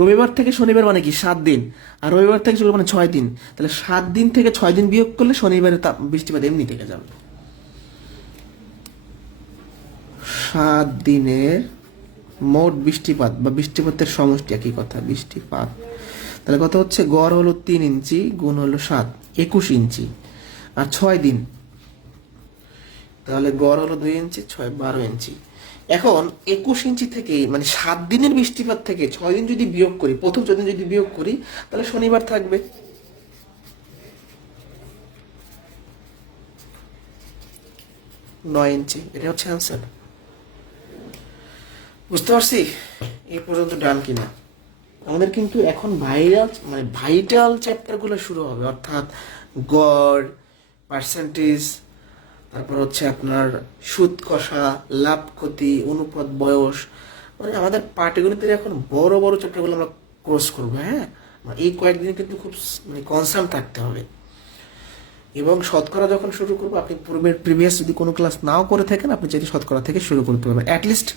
রবিবার থেকে শনিবার মানে কি 7 দিন, আর রবিবার থেকে শুক্রবার মানে 6 দিন। তাহলে 7 দিন থেকে 6 দিন বিয়োগ করলে শনিবারের বৃষ্টিপাত এমনি থেকে যাবে। 7 দিনের মোট বৃষ্টিপাত বা বৃষ্টিপাতের সমষ্টি একই কথা, বৃষ্টিপাত। তাহলে কত হচ্ছে? গড় হলো 3 ইঞ্চি গুণ হলো 7, 21 ইঞ্চি, আর 6 দিন, তাহলে গড় হলো 2 ইঞ্চি, 6 12 ইঞ্চি। এখন 21 ইঞ্চি থেকে মানে 7 দিনের বৃষ্টিপাত থেকে 6 দিন যদি বিয়োগ করি, প্রথম 6 দিন যদি বিয়োগ করি, তাহলে শনিবার থাকবে। 9 ইঞ্চি, এটা হচ্ছে অ্যান্সার। বুঝতে পারছি এই পর্যন্ত ডান কিনা? আমাদের কিন্তু এখন ভাইটাল চ্যাপ্টারগুলো শুরু হবে, অর্থাৎ গড়, পার্সেন্টেজ, তারপর হচ্ছে আপনার সুদ কষা, লাভ ক্ষতি, অনুপাত, বয়স, মানে আমাদের পাটিগণিতের এখন বড় বড় চ্যাপ্টারগুলো আমরা ক্রস করবো। হ্যাঁ, এই কয়েকদিন কিন্তু খুব মানে কনসার্ন থাকতে হবে। এবং শতকরা যখন শুরু করবো, আপনি প্রিভিয়াস যদি কোনো ক্লাস নাও করে থাকেন, আপনি যদি শতকরা থেকে শুরু করতে পারবেন। অ্যাটলিস্ট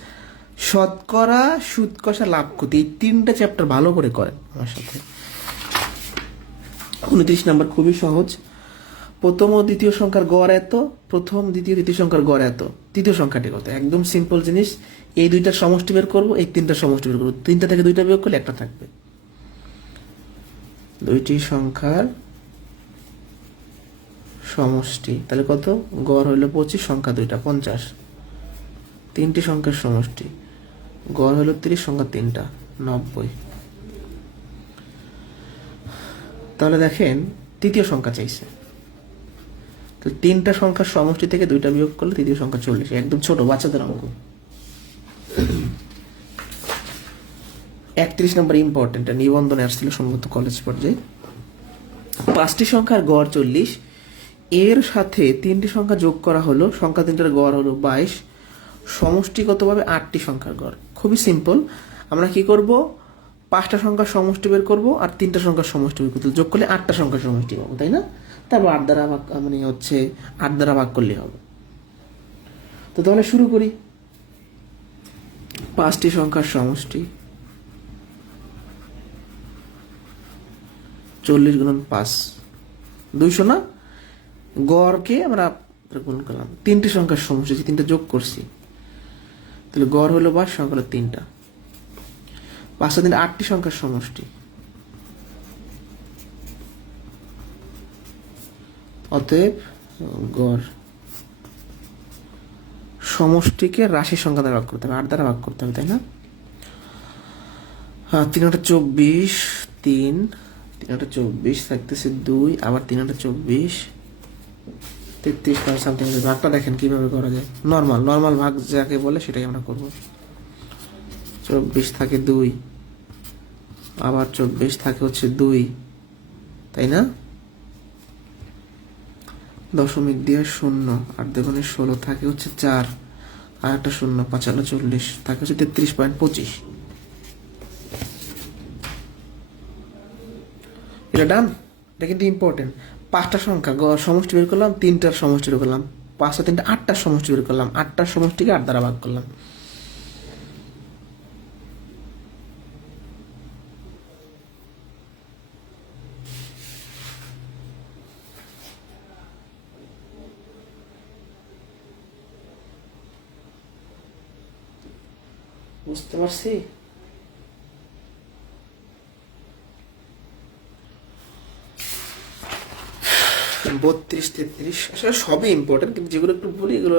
শতকরা, সুদ কষা, লাভ ক্ষতি, এই 3টা চ্যাপ্টার ভালো করে করেন আমার সাথে। 29 নম্বর খুবই সহজ। প্রথম ও দ্বিতীয় সংখ্যার গড় এত, প্রথম, দ্বিতীয়, তৃতীয় সংখ্যার গড় এত, তৃতীয় সংখ্যাটি কত? একদম সিম্পল জিনিস। এই 2টার সমষ্টি বের করবো, এই 3টার সমষ্টি বের করবো। 3টা থেকে 2টা বিয়োগ করলে 1টা থাকবে। 2টি সংখ্যার সমষ্টি, তাহলে কত? গড় হইলো 25, সংখ্যা 2টা 50। 3টি সংখ্যার সমষ্টি, গড় হলো 30, সংখ্যা 3টা 90। তাহলে দেখেন তৃতীয় সংখ্যা চাইছে, তো 3টা সংখ্যার সমষ্টি থেকে 2টা বিয়োগ করলে তৃতীয় সংখ্যা 40। একদম ছোট বাচ্চাদের অঙ্ক। 31 নম্বর ইম্পর্টেন্ট, নিবন্ধনে আসছিল সম্ভবত কলেজ পর্যায়ে। 5টি সংখ্যার গড় 40, এর সাথে 3টি সংখ্যা যোগ করা হলো, সংখ্যা 3টার গড় হলো 22, সমষ্টিগতভাবে 8টি সংখ্যার গড়। খুবই সিম্পল, আমরা কি করব? 5টা সংখ্যার সমষ্টি বের করব আর 3টা সংখ্যার সমষ্টি বের করতে যোগ করলে 8টা সংখ্যার সমষ্টি পাবো, তাই না? তারপর 8 দ্বারা ভাগ, মানে হচ্ছে 8 দ্বারা ভাগ করলে হবে। তো তাহলে শুরু করি। 5টি সংখ্যার সমষ্টি 40 গুণন 5, 200 না? গড়কে আমরা গুণ করলাম। 3টি সংখ্যার সমষ্টি, 3টা যোগ করছি, তাহলে গড় হলো 22, সংখ্যা হলো 3টা। 5 দিন 8টি সংখ্যার সমষ্টি, অতএব গড়। সমষ্টিকে রাশির সংখ্যা দ্বারা ভাগ করতে হবে, 8 দ্বারা ভাগ করতে হবে, তাই না? 3 × 24, 3, 3 × 24 থাকতেছে 2, আবার 3 × 24, 33 সামথিং। ভাগটা দেখেন কিভাবে করা যায়। নর্মাল ভাগ যাকে বলে সেটাই আমরা করব। 24 থাকে 2, আবার 24 থাকে হচ্ছে 2, তাই না? দশমিক দিয়ে 0, 8 দুগুণে 16 থাকে হচ্ছে 4, আর একটা 0, 5 × 40 থাকে হচ্ছে 33.25। এটা ডান। এটা কিন্তু ইম্পর্টেন্ট। 5টা সংখ্যা সমষ্টি বের করলাম, 3টার সমষ্টি বের করলাম, 5 আর 3টা 8টার সমষ্টি বের করলাম, 8টার সমষ্টিকে 8 দ্বারা ভাগ করলাম। বুঝতে পারছি? 32, 33 আসলে সবই ইম্পর্টেন্ট, কিন্তু যেগুলো একটু বলি এগুলো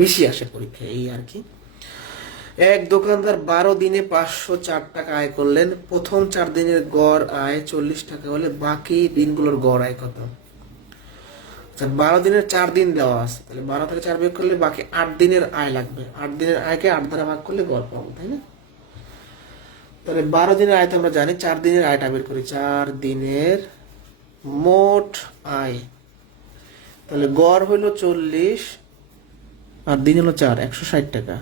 বেশি আসে পরীক্ষায়, এই আর কি। এক দোকানদার 12 দিনে 504 টাকা আয় করলেন। প্রথম 4 দিনের গড় আয় 40 টাকা হলে বাকি দিনগুলোর গড় আয় কত? 12 দিনের 4 দিন দেওয়া আছে, তাহলে 12 থেকে 4 বিয়োগ করলে বাকি 8 দিনের আয় লাগবে। 8 দিনের আয়কে 8 দ্বারা ভাগ করলে গড় পাবো, তাই না? তাহলে 12 দিনের আয় তো আমরা জানি, 4 দিনের আয়টা বের করি। 4 দিনের মোট আয়, তাহলে গড় হলো 40 আর দিন হলো 4, 160 টাকা।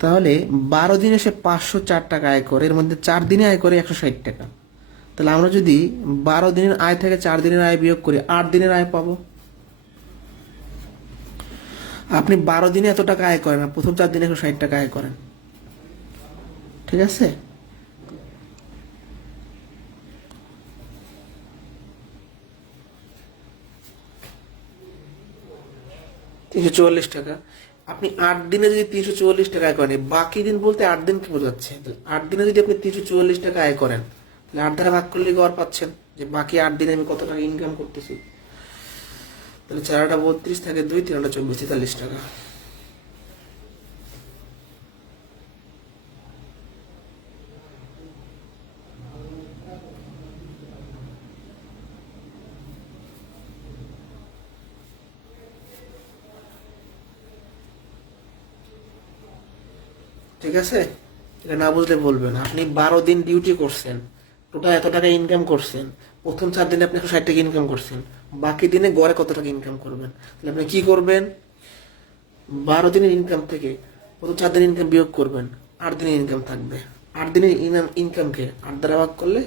তাহলে 12 দিনে সে 504 টাকা আয় করে, এর মধ্যে 4 দিনে আয় করে 160 টাকা। তাহলে আমরা যদি 12 দিনের আয় থেকে 4 দিনের আয় বিয়োগ করি, 8 দিনের আয় পাবো। আপনি 12 দিনে এত টাকা আয় করেন না, প্রথম 4 দিনে 160 টাকা আয় করেন, ঠিক আছে? $344 টাকা। আপনি 8 দিনে যদি 344 টাকা আয় করেন, বাকি দিন বলতে 8 দিন কি বোঝাচ্ছে? 8 দিনে যদি আপনি 344 টাকা আয় করেন, তাহলে 8 দ্বারা ভাগ করলে গড় পাচ্ছেন যে বাকি 8 দিনে আমি কত টাকা ইনকাম করতেছি। তাহলে 4 × 32 থাকে 2, 3 × 24, 43 টাকা। ঠিক আছে? এটা না বুঝলে বলবেন। আপনি 12 দিন ডিউটি করছেন, টোটাল এত টাকা ইনকাম করছেন, প্রথম 4 দিনে আপনি 160 টাকা ইনকাম করছেন, বাকি দিনে গড়ে কত টাকা ইনকাম করবেন? তাহলে আপনি কি করবেন? 12 দিনের ইনকাম থেকে প্রথম 4 দিনের ইনকাম বিয়োগ করবেন, 8 দিনের ইনকাম থাকবে। 8 দিনের ইনকামকে 8 দ্বারা ভাগ করলে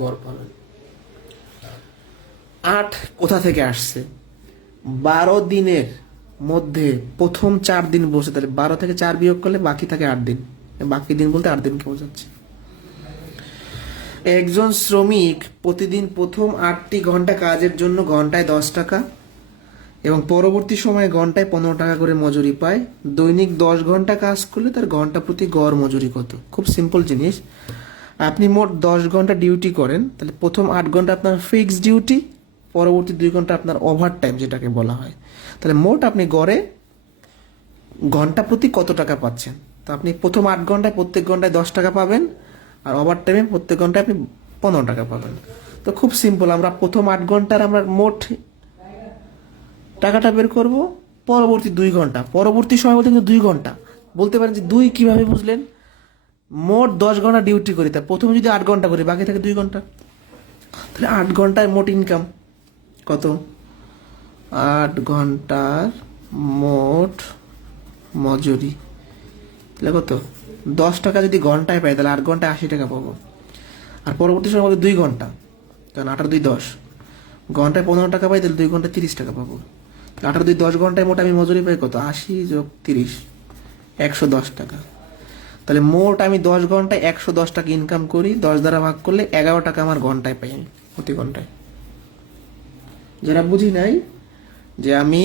গড় পাবেন। 8 কোথা থেকে আসছে? 12 দিনের মধ্যে প্রথম 4 দিন বসে, তাহলে 12 থেকে 4 বিয়োগ করলে বাকি থাকে 8 দিন। বাকি দিন বলতে 8 দিনকে বোঝাচ্ছে। একজন শ্রমিক প্রতিদিন প্রথম 8টি ঘন্টা কাজের জন্য ঘন্টায় 10 টাকা এবং পরবর্তী সময়ে ঘন্টায় 15 টাকা করে মজুরি পায়। দৈনিক 10 ঘন্টা কাজ করলে তার ঘন্টা প্রতি গড় মজুরি কত? খুব সিম্পল জিনিস। আপনি মোট 10 ঘন্টা ডিউটি করেন, তাহলে প্রথম 8 ঘন্টা আপনার ফিক্সড ডিউটি, পরবর্তী 2 ঘন্টা আপনার ওভার টাইম যেটাকে বলা হয়। তাহলে মোট আপনি গড়ে ঘন্টা প্রতি কত টাকা পাচ্ছেন? তো আপনি প্রথম 8 ঘন্টায় প্রত্যেক ঘন্টায় 10 টাকা পাবেন, আর ওভার টাইমে প্রত্যেক ঘন্টায় আপনি 15 টাকা পাবেন। তো খুব সিম্পল, আমরা প্রথম 8 ঘন্টার আমরা মোট টাকাটা বের করব, পরবর্তী 2 ঘন্টা, পরবর্তী সময় বলতে কিন্তু 2 ঘন্টা। বলতে পারেন যে 2 কিভাবে বুঝলেন? মোট 10 ঘন্টা ডিউটি করি, তাই প্রথমে যদি 8 ঘন্টা করি, বাকি থাকে 2 ঘন্টা, তাহলে 8 ঘন্টায় মোট ইনকাম কত? 8 ঘন্টার মোট মজুরি তাহলে কত? 10 টাকা যদি ঘন্টায় পাই, তাহলে 8 ঘন্টায় 80 টাকা পাবো। আর পরবর্তী সময় বলতে 2 ঘন্টা, কারণ 8 আর 2 10, ঘন্টায় 15 টাকা পাই, তাহলে 2 ঘন্টায় 30 টাকা পাবো। 8 আর 2 10 ঘন্টায় মোট আমি মজুরি পাই কত? 80 যোগ 30, 110 টাকা। তাহলে মোট আমি 10 ঘন্টায় 110 টাকা ইনকাম করি, 10 দ্বারা ভাগ করলে 11 টাকা আমার ঘন্টায় পাই আমি প্রতি ঘন্টায়। যারা বুঝি নাই যে আমি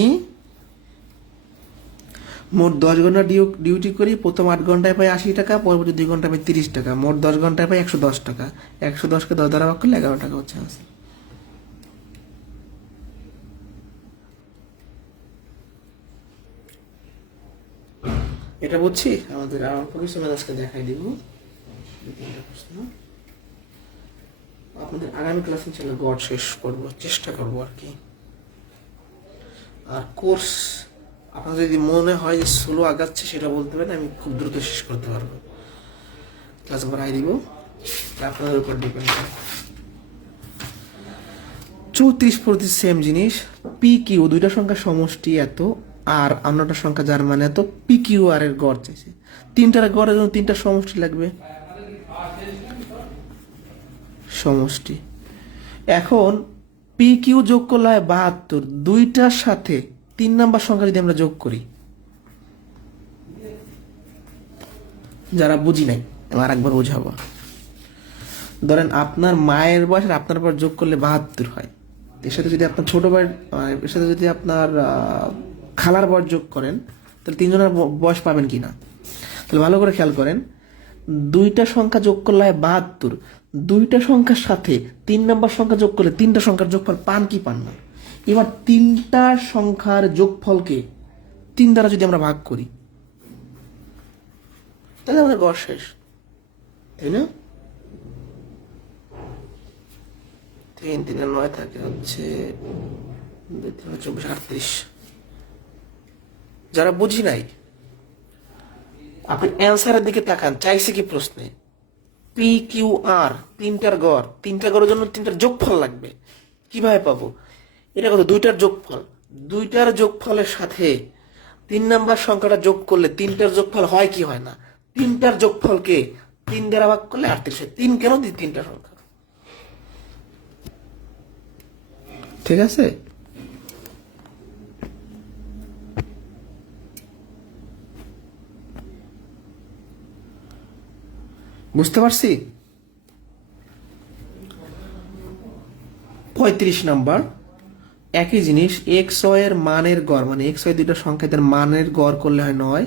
মোট 10 ঘন্টা ডিউটি করি, প্রথম 8 ঘন্টায় পাই 80 টাকা, পরবর্তী 2 ঘন্টায় পাই 30 টাকা, মোট 10 ঘন্টায় পাই 110 টাকা। 110কে 10 দ্বারা ভাগ করলে 11 টাকা হচ্ছে আছে। এটা বুঝছি। আমাদের পরিশ্রমের আজকে দেখাই দিব আপনাদের। আগামী ক্লাসে ছিল গড় শেষ করব, চেষ্টা করব আর কি। আর কোর্স আপনার যদি মনে হয় যে স্লো আগাচ্ছে, সেটা বলতে পারেন, আমি খুব দ্রুত শেষ করতে পারবো। ক্লাস বাড়াই দিব, আপনাদের উপর ডিপেন্ড করে। 34 প্রতি সেম জিনিস। পি কিউ দুইটা সংখ্যা সমষ্টি এত, আর অন্যটা সংখ্যা যার মানে এত। পি কিউ আর এর গড় চাইছে। তিনটার গড়ের জন্য 3টা সমষ্টি লাগবে, সমষ্টি। এখন পি কিউ যোগ করলে হয় 72, দুইটার সাথে 3 নাম্বার সংখ্যা যদি আমরা যোগ করি, যারা বুঝি নাই আমার একবার বোঝাবো। ধরেন আপনার মায়ের বয়স আর আপনার পর যোগ করলে 72 হয়। এর সাথে যদি আপনার ছোট ভাইয়ের, এর সাথে যদি আপনার খালার বয়স যোগ করেন, তাহলে 3 জনের বয়স পাবেন কিনা? তাহলে ভালো করে খেয়াল করেন, দুইটা সংখ্যা যোগ করলে হয় 72, দুইটা সংখ্যার সাথে 3 নাম্বার সংখ্যা যোগ করলে 3টা সংখ্যার যোগফল পান কি পান না? এবার 3টা সংখ্যার যোগফলকে 3 দ্বারা যদি আমরা ভাগ করি, তাহলে আমাদের গড় শেষ, তাই না? 3 3 9 থাকে হচ্ছে 24 38। যারা বুঝি নাই, আপনি অ্যান্সারের দিকে তাকান, চাইছে কি প্রশ্নে? পি কিউ আর, 3টার গড়, 3টা গড়ের জন্য 3টার যোগফল লাগবে। কিভাবে পাবো? এটা কত? 2টার যোগফল। 2টার যোগফলের সাথে 3 নাম্বার সংখ্যাটা যোগ করলে 3টার যোগফল হয় কি হয় না? 3টার যোগফলকে 3 দ্বারা ভাগ করলে 38 হয়। 3 কেন? 3টা সংখ্যা, ঠিক আছে? বুঝতে পারছি? 35 নাম্বার, একই জিনিস। এক্স ওয়াই এর মানের গড়, মানে এক্স ওয়াই দুইটা সংখ্যা, এদের মানের গড় করলে হয় 9,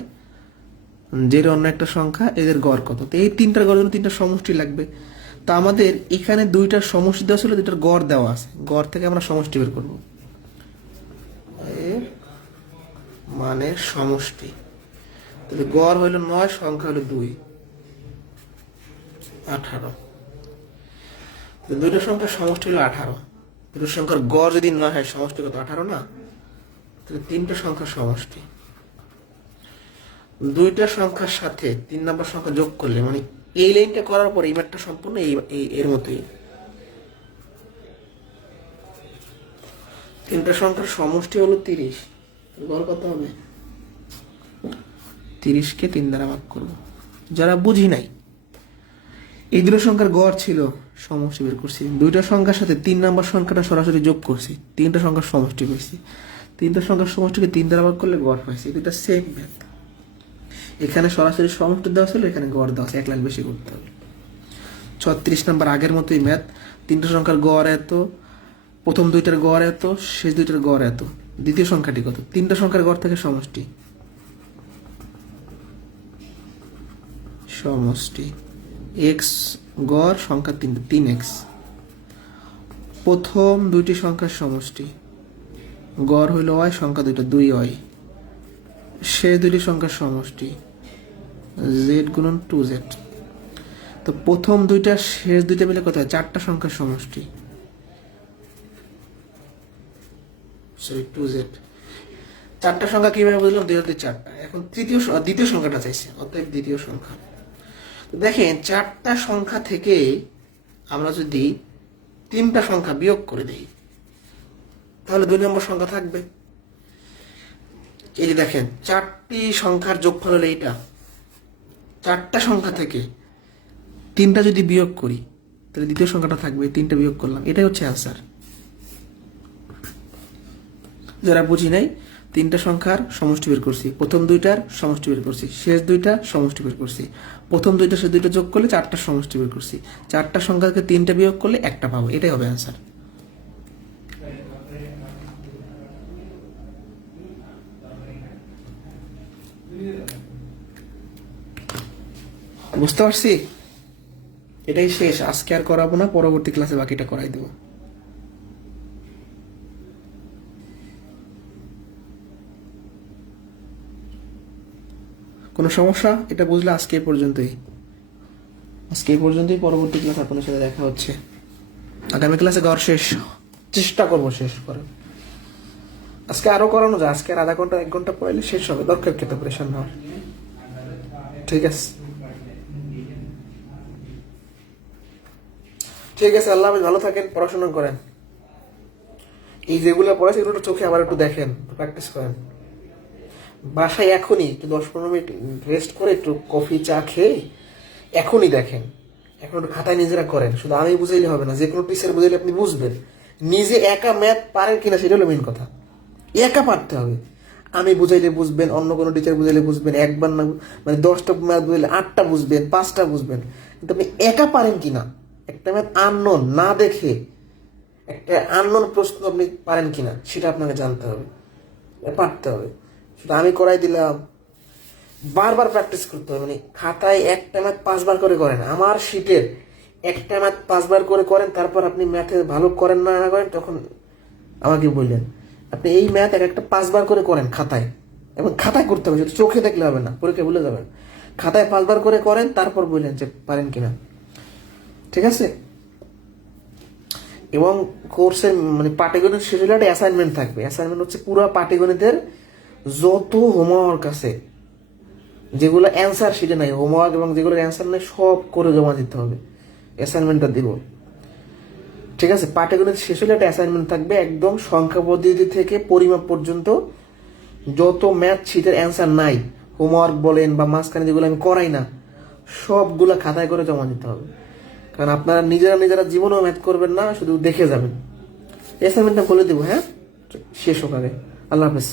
যেটা অন্য একটা সংখ্যা, এদের গড় কত? তো এই 3টার গড়ের জন্য 3টা সমষ্টি লাগবে। তো আমাদের এখানে 2টার সমষ্টি দেওয়া ছিল, 2টার গড় দেওয়া আছে, গড় থেকে আমরা সমষ্টি বের করবো। এর মানের সমষ্টি, তাহলে গড় হইল 9, সংখ্যা হলো 2, 18। দুইটা সংখ্যার সমষ্টি হলো 18, দুটো সংখ্যার গড় যদি 9 হয়, সমষ্টি কত? 18 না? তাহলে 3টা সংখ্যার সমষ্টি। দুইটা সংখ্যার সাথে 3 নম্বর সংখ্যা যোগ করলে, মানে এই লাইনটা করার পর এই ম্যাথটা সম্পূর্ণ এর মতোই। তিনটা সংখ্যার সমষ্টি হলো 30। গড় কত হবে? 30কে 3 দ্বারা ভাগ করবো। যারা বুঝি নাই, এই দুটো সংখ্যার গড় ছিল, সমষ্টি বের করছি। দুইটা সংখ্যার সাথে 3 নম্বর সংখ্যাটা সরাসরি যোগ করছি, তিনটা সংখ্যার সমষ্টি পেয়েছি। তিনটা সংখ্যার সমষ্টিকে 3 দ্বারা ভাগ করলে গড় পাইছি। এটা সেম ম্যাথ। এখানে সরাসরি সমষ্টি দেওয়া ছিল, এখানে গড় দেওয়া আছে, এক লাইন বেশি করতে হবে। 36 নম্বর আগের মতোই ম্যাথ। তিনটা সংখ্যার গড় এত, প্রথম দুইটার গড় এত, শেষ দুইটার গড় এত। দ্বিতীয় সংখ্যাটি কত? তিনটা সংখ্যার গড় থেকে সমষ্টি, সমষ্টি এক্স গড় সংখ্যা 3x। প্রথম দুইটি সংখ্যার সমষ্টি, গড় হইল y, সংখ্যা দুইটা 2y। শেষ দুইটি সংখ্যার সমষ্টি z গুণন 2z। তো প্রথম দুইটা শেষ দুইটা মিলে কত হয়? 4টা সংখ্যার সমষ্টি, সরি 2z। 4টা সংখ্যা কিভাবে বুঝলাম? 2 হাতে 4টা। এখন দ্বিতীয় সংখ্যাটা চাইছে, অতএব দ্বিতীয় সংখ্যা। দেখেন 4টা সংখ্যা থেকে আমরা যদি 3টা সংখ্যা বিয়োগ করে দিই, তাহলে 2 নম্বর সংখ্যা থাকবে। এই যে দেখেন 4টি সংখ্যার যোগফল হলো এইটা। 4টা সংখ্যা থেকে 3টা যদি বিয়োগ করি, তাহলে দ্বিতীয় সংখ্যাটা থাকবে। 3টা বিয়োগ করলাম, এটাই হচ্ছে অ্যান্সার। যারা বুঝি নাই, 3টা সংখ্যার সমষ্টি বের করছি, প্রথম দুইটার সমষ্টি বের করছি, শেষ দুইটা সমষ্টি বের করছি। প্রথম দুইটা শেষ দুইটা যোগ করলে 4টার সমষ্টি বের করছি। 4টা সংখ্যা থেকে 3টা বিয়োগ করলে একটা পাবো, এটাই হবে অ্যান্সার। বুঝতে পারছি? এটাই শেষ, আজকে আর করাবো না, পরবর্তী ক্লাসে বাকিটা করাই দেবো। কোনো সমস্যা? এটা বুঝলে আজকে এই পর্যন্তই, পরবর্তী ক্লাস আপনার সাথে দেখা হচ্ছে। আগামী ক্লাসে গড় শেষ চেষ্টা করবো শেষ করে। আজকে আরো করানো যায়, আজকে আর আধা ঘন্টা 1 ঘন্টা পড়াইলে শেষ হবে, দরকার খেতে পরেশান না। ঠিক আছে, ঠিক আছে, আল্লাহ হাফেজ, ভালো থাকেন, পড়াশোনা করেন। এই যেগুলো পড়াছে এগুলো চোখে আবার একটু দেখেন, প্র্যাকটিস করেন। বাসায় এখনই একটু 10-15 মিনিট রেস্ট করে একটু কফি চা খেয়ে এখনই দেখেন, এখন একটু খাতায় নিজেরা করেন। শুধু আমি বুঝাইলে হবে না, যে কোনো টিচার বুঝাইলে আপনি বুঝবেন। নিজে একা ম্যাথ পারেন কিনা সেটা হলো মেন কথা। একা পারতে হবে। আমি বুঝাইলে বুঝবেন, অন্য কোনো টিচার বুঝাইলে বুঝবেন, একবার না মানে 10টা ম্যাথ বুঝাইলে 8টা বুঝবেন, 5টা বুঝবেন। কিন্তু আপনি একা পারেন কিনা, একটা ম্যাথ আননোন না দেখে একটা আননোন প্রশ্ন আপনি পারেন কিনা সেটা আপনাকে জানতে হবে, পারতে হবে। শুধু আমি করাই দিলাম, বারবার প্র্যাকটিস করতে হবে। মানে খাতায় একটা ম্যাথ 5 বার করে করেন, আমার শীটের একটা ম্যাথ 5 বার করে করেন, তারপর আপনি ম্যাথে ভালো করেন না করেন তখন আমাকে বললেন। আপনি এই ম্যাথ একটা 5 বার করে করেন খাতায়, এবং খাতায় করতে হবে, শুধু চোখে দেখলে হবে না, পরীক্ষা ভুলে যাবেন। খাতায় 5 বার করে করেন, তারপর বললেন যে পারেন কিনা। ঠিক আছে? এবং কোর্সের মানে পাটিগণিত শেষ হলে একটা অ্যাসাইনমেন্ট থাকবে। অ্যাসাইনমেন্ট হচ্ছে পুরো পাটিগণিতের যত হোমওয়ার্ক আছে, যেগুলো অ্যান্সার শিটে নাই হোমওয়ার্ক, এবং যেগুলো অ্যান্সার নেই সব করে জমা দিতে হবে, অ্যাসাইনমেন্টটা দিব। ঠিক আছে? পাটিগণিত শেষ হলে একটা অ্যাসাইনমেন্ট থাকবে, একদম সংখ্যা পদ্ধতি থেকে পরিমাপ পর্যন্ত যত ম্যাথ শিটের অ্যান্সার নাই, হোমওয়ার্ক বলেন বা মাঝখানে যেগুলো আমি করাই না, সবগুলো খাতায় করে জমা দিতে হবে। কারণ আপনারা নিজেরা জীবনেও ম্যাথ করবেন না, শুধু দেখে যাবেন। অ্যাসাইনমেন্টটা বলে দেবো, হ্যাঁ? শেষ হোক আগে। আল্লাহ হাফেজ।